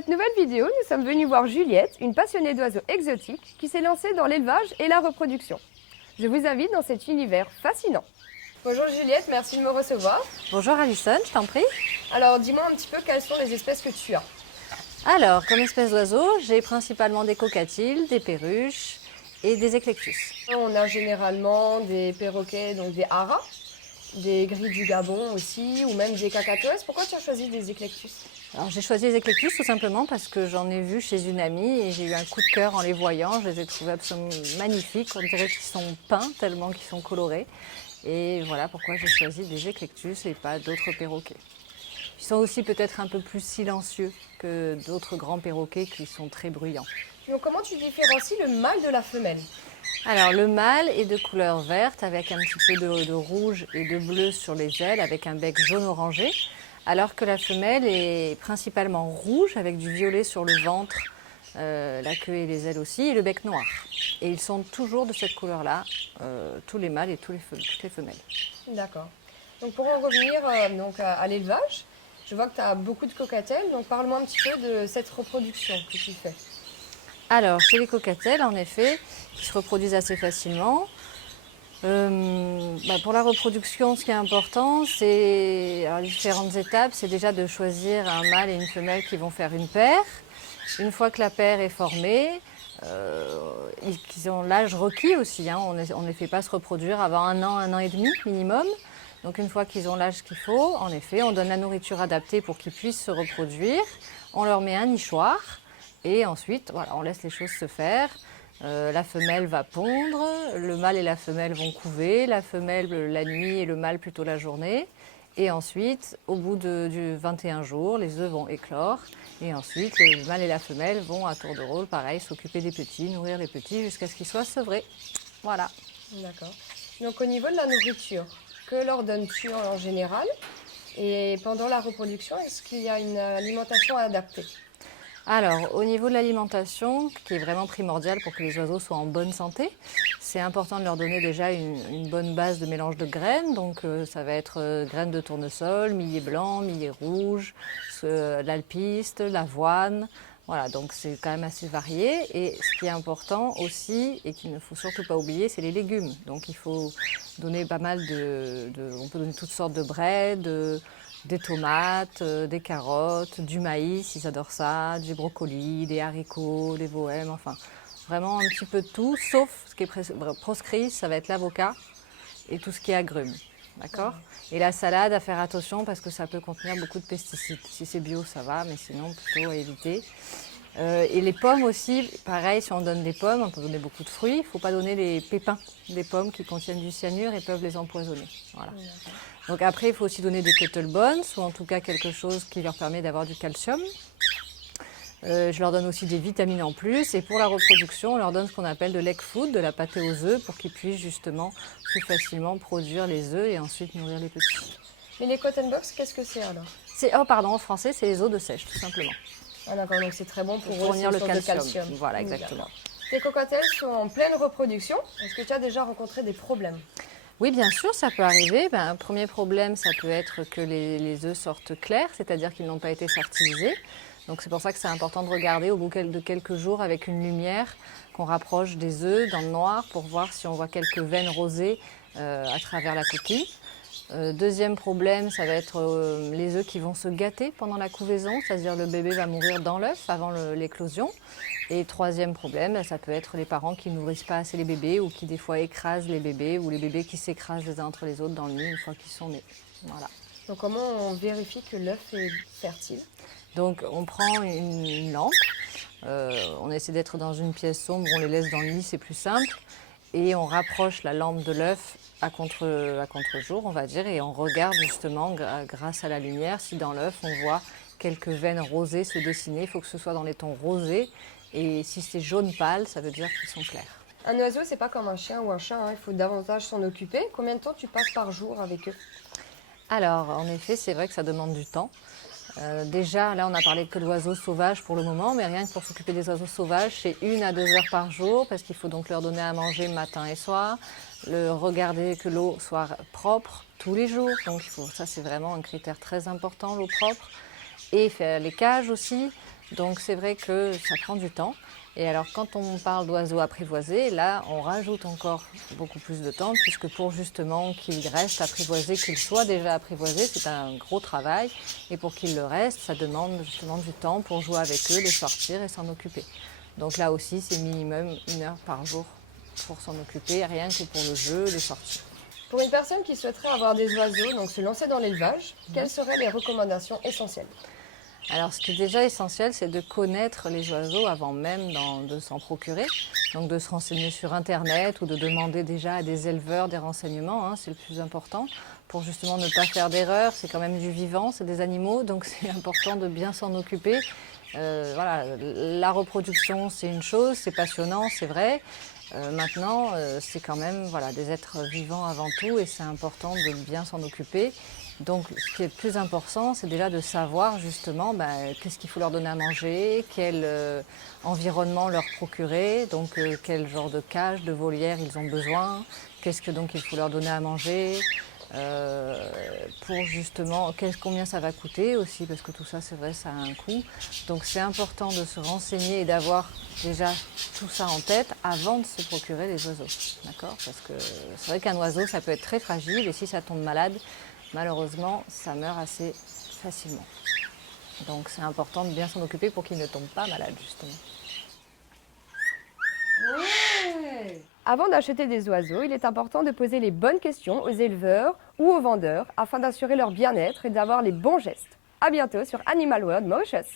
cette nouvelle vidéo, nous sommes venus voir Juliette, une passionnée d'oiseaux exotiques qui s'est lancée dans l'élevage et la reproduction. Je vous invite dans cet univers fascinant. Bonjour Juliette, merci de me recevoir. Bonjour Alison, je t'en prie. Alors dis-moi un petit peu quelles sont les espèces que tu as. Alors, comme espèce d'oiseaux, j'ai principalement des coquatiles, des perruches et des éclectus. On a généralement des perroquets, donc des haras, des grilles du Gabon aussi, ou même des cacatoès. Pourquoi tu as choisi des éclectus? Alors, j'ai choisi les éclectus tout simplement parce que j'en ai vu chez une amie et j'ai eu un coup de cœur en les voyant. Je les ai trouvés absolument magnifiques. On dirait qu'ils sont peints tellement qu'ils sont colorés. Et voilà pourquoi j'ai choisi des éclectus et pas d'autres perroquets. Ils sont aussi peut-être un peu plus silencieux que d'autres grands perroquets qui sont très bruyants. Donc comment tu différencies le mâle de la femelle? Alors le mâle est de couleur verte avec un petit peu de rouge et de bleu sur les ailes avec un bec jaune orangé, alors que la femelle est principalement rouge avec du violet sur le ventre, la queue et les ailes aussi, et le bec noir. Et ils sont toujours de cette couleur-là, tous les mâles et toutes les femelles. D'accord. Donc pour en revenir à l'élevage, je vois que tu as beaucoup de coquetelles, donc parle-moi un petit peu de cette reproduction que tu fais. Alors, chez les coquetelles, en effet, qui se reproduisent assez facilement. Pour la reproduction, ce qui est important, c'est les différentes étapes. C'est déjà de choisir un mâle et une femelle qui vont faire une paire. Une fois que la paire est formée, ils ont l'âge requis aussi. On ne les fait pas se reproduire avant un an et demi minimum. Donc une fois qu'ils ont l'âge qu'il faut, en effet, on donne la nourriture adaptée pour qu'ils puissent se reproduire. On leur met un nichoir. Et ensuite, voilà, on laisse les choses se faire. La femelle va pondre, le mâle et la femelle vont couver, la femelle la nuit et le mâle plutôt la journée. Et ensuite, au bout du 21 jours, les œufs vont éclore. Et ensuite, le mâle et la femelle vont à tour de rôle, pareil, s'occuper des petits, nourrir les petits jusqu'à ce qu'ils soient sevrés. Voilà. D'accord. Donc au niveau de la nourriture, que leur donnes-tu en général? Et pendant la reproduction, est-ce qu'il y a une alimentation adaptée? Alors, au niveau de l'alimentation, qui est vraiment primordial pour que les oiseaux soient en bonne santé, c'est important de leur donner déjà une bonne base de mélange de graines. Donc, ça va être graines de tournesol, millet blanc, millet rouge, l'alpiste, l'avoine. Voilà, donc c'est quand même assez varié. Et ce qui est important aussi, et qu'il ne faut surtout pas oublier, c'est les légumes. Donc, il faut donner pas mal on peut donner toutes sortes de bread, des tomates, des carottes, du maïs, ils adorent ça, du brocoli, des haricots, des bohèmes, enfin vraiment un petit peu de tout, sauf ce qui est proscrit, ça va être l'avocat et tout ce qui est agrumes, d'accord? Et la salade, à faire attention parce que ça peut contenir beaucoup de pesticides. Si c'est bio, ça va, mais sinon plutôt à éviter. Et les pommes aussi, pareil, si on donne des pommes, on peut donner beaucoup de fruits. Il ne faut pas donner les pépins des pommes qui contiennent du cyanure et peuvent les empoisonner. Voilà. Donc après, il faut aussi donner des kettlebones, ou en tout cas quelque chose qui leur permet d'avoir du calcium. Je leur donne aussi des vitamines en plus. Et pour la reproduction, on leur donne ce qu'on appelle de l'egg food, de la pâtée aux œufs, pour qu'ils puissent justement plus facilement produire les œufs et ensuite nourrir les petits. Mais les cotton box, qu'est-ce que c'est alors? En français, c'est les eaux de sèche, tout simplement. Ah d'accord, donc c'est très bon pour fournir le calcium. calcium. Voilà, exactement. Tes coquetelles sont en pleine reproduction. Est-ce que tu as déjà rencontré des problèmes? Oui, bien sûr, ça peut arriver. Un premier problème, ça peut être que les œufs sortent clairs, c'est-à-dire qu'ils n'ont pas été fertilisés. Donc c'est pour ça que c'est important de regarder au bout de quelques jours avec une lumière qu'on rapproche des œufs dans le noir pour voir si on voit quelques veines rosées à travers la coquille. Deuxième problème, ça va être les œufs qui vont se gâter pendant la couvaison, c'est-à-dire le bébé va mourir dans l'œuf avant l'éclosion. Et troisième problème, ça peut être les parents qui nourrissent pas assez les bébés ou qui des fois écrasent les bébés ou les bébés qui s'écrasent les uns entre les autres dans le nid une fois qu'ils sont nés. Voilà. Donc comment on vérifie que l'œuf est fertile? Donc on prend une lampe, on essaie d'être dans une pièce sombre, on les laisse dans le lit, c'est plus simple. Et on rapproche la lampe de l'œuf à contre-jour, on va dire, et on regarde justement, grâce à la lumière, si dans l'œuf on voit quelques veines rosées se dessiner. Il faut que ce soit dans les tons rosés, et si c'est jaune pâle, ça veut dire qu'ils sont clairs. Un oiseau, c'est pas comme un chien ou un chat, il faut davantage s'en occuper. Combien de temps tu passes par jour avec eux? Alors, en effet, c'est vrai que ça demande du temps. Déjà, là, on a parlé que d'oiseaux sauvages pour le moment, mais rien que pour s'occuper des oiseaux sauvages, c'est 1 à 2 heures par jour, parce qu'il faut donc leur donner à manger matin et soir, regarder que l'eau soit propre tous les jours. Donc ça, c'est vraiment un critère très important, l'eau propre. Et faire les cages aussi, Donc c'est vrai que ça prend du temps. Et alors quand on parle d'oiseaux apprivoisés, là on rajoute encore beaucoup plus de temps puisque pour justement qu'ils restent apprivoisés, qu'ils soient déjà apprivoisés, c'est un gros travail. Et pour qu'ils le restent, ça demande justement du temps pour jouer avec eux, les sortir et s'en occuper. Donc là aussi c'est minimum 1 heure par jour pour s'en occuper, rien que pour le jeu, les sorties. Pour une personne qui souhaiterait avoir des oiseaux, donc se lancer dans l'élevage, quelles seraient les recommandations essentielles? Alors, ce qui est déjà essentiel, c'est de connaître les oiseaux avant même de s'en procurer. Donc, de se renseigner sur Internet ou de demander déjà à des éleveurs des renseignements, hein, c'est le plus important, pour justement ne pas faire d'erreur. C'est quand même du vivant, c'est des animaux, donc c'est important de bien s'en occuper. Voilà, la reproduction, c'est une chose, c'est passionnant, c'est vrai. Maintenant, c'est quand même voilà, des êtres vivants avant tout et c'est important de bien s'en occuper. Donc, ce qui est le plus important, c'est déjà de savoir justement qu'est-ce qu'il faut leur donner à manger, quel environnement leur procurer, donc quel genre de cage, de volière ils ont besoin, qu'est-ce que donc il faut leur donner à manger, pour justement combien ça va coûter aussi, parce que tout ça, c'est vrai, ça a un coût. Donc, c'est important de se renseigner et d'avoir déjà tout ça en tête avant de se procurer les oiseaux, d'accord? Parce que c'est vrai qu'un oiseau, ça peut être très fragile et si ça tombe malade, malheureusement, ça meurt assez facilement. Donc c'est important de bien s'en occuper pour qu'il ne tombe pas malade, justement. Avant d'acheter des oiseaux, il est important de poser les bonnes questions aux éleveurs ou aux vendeurs afin d'assurer leur bien-être et d'avoir les bons gestes. À bientôt sur Animal World Mauritius.